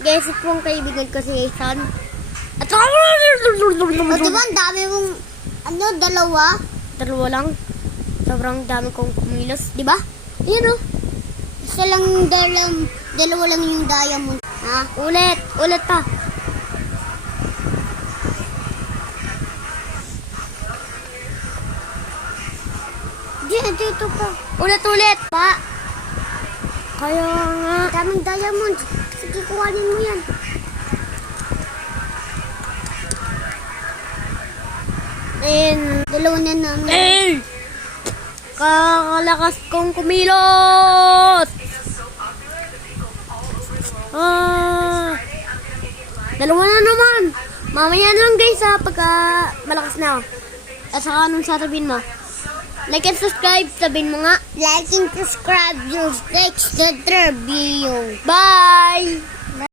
Guys, ito ang kaibigan ko si Ethan. At o, diba ang dami mong, dalawa? Dalawa lang. Sobrang dami kong kumilos, di ba? Yan o. Isa lang, dalawa lang yung diamond. Ha? Ulit pa. Dito pa. Ulit pa. Kaya nga. Daming diamond. Sige, kuhanin mo yan. Dalawa na namin. Kakalakas kong kumilos. Dalawa na naman. Mamaya na lang guys pagka malakas na ako. At saka anong sasabihin mo? Like and subscribe, sabihin mo nga. Like and subscribe yung next interview. Bye!